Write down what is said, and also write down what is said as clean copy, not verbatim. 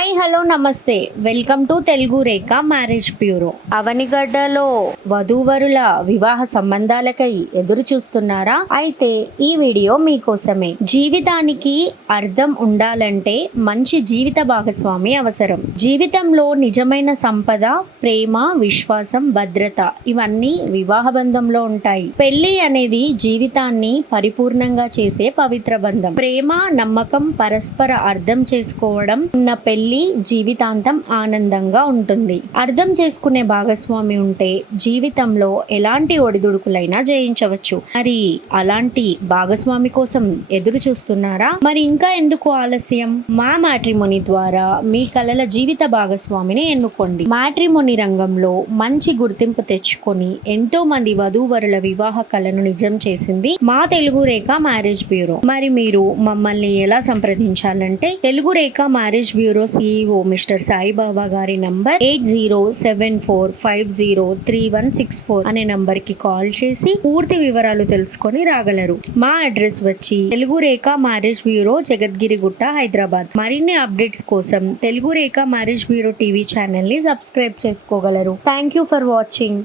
Hi hello నమస్తే welcome to Telugu Rekha marriage bureau. అవనిగడ్డలో వధూవరుల వివాహ సంబంధాలకై ఎదురు చూస్తున్నారా? అయితే ఈ వీడియో మీకోసమే. జీవితానికి అర్థం ఉండాలంటే మంచి జీవిత భాగస్వామి అవసరం. జీవితంలో నిజమైన సంపద, ప్రేమ, విశ్వాసం, భద్రత ఇవన్నీ వివాహ బంధంలో ఉంటాయి. పెళ్లి అనేది జీవితాన్ని పరిపూర్ణంగా చేసే పవిత్ర బంధం. ప్రేమ, నమ్మకం, పరస్పర అర్థం చేసుకోవడం ఉన్న పెళ్లి జీవితాంతం ఆనందంగా ఉంటుంది. అర్థం చేసుకునే భాగస్వామి ఉంటే జీవితంలో ఎలాంటి ఒడిదుడుకులైనా జయించవచ్చు. మరి అలాంటి భాగస్వామి కోసం ఎదురు చూస్తున్నారా? మరి ఇంకా ఎందుకు ఆలస్యం? మా మ్యాట్రిమోనీ ద్వారా మీ కలల జీవిత భాగస్వామిని ఎన్నుకోండి. మ్యాట్రిమోనీ రంగంలో మంచి గుర్తింపు తెచ్చుకొని ఎంతో మంది వధూవరుల వివాహ కలను నిజం చేసింది మా తెలుగు రేఖ మ్యారేజ్ బ్యూరో. మరి మీరు మమ్మల్ని ఎలా సంప్రదించాలంటే తెలుగు రేఖ marriage bureau CEO mister Saibaba గారి నంబర్ 8074503164 అనే నంబర్ కి కాల్ చేసి పూర్తి వివరాలు తెలుసుకొని రాగలరు. మా అడ్రస్ వచ్చి తెలుగు రేఖ మ్యారేజ్ బ్యూరో, జగద్గిరి గుట్ట, హైదరాబాద్. మరిన్ని అప్డేట్స్ కోసం తెలుగు రేఖ మ్యారేజ్ బ్యూరో టీవీ ఛానల్ ని సబ్స్క్రైబ్ చేసుకోగలరు. Thank you for watching.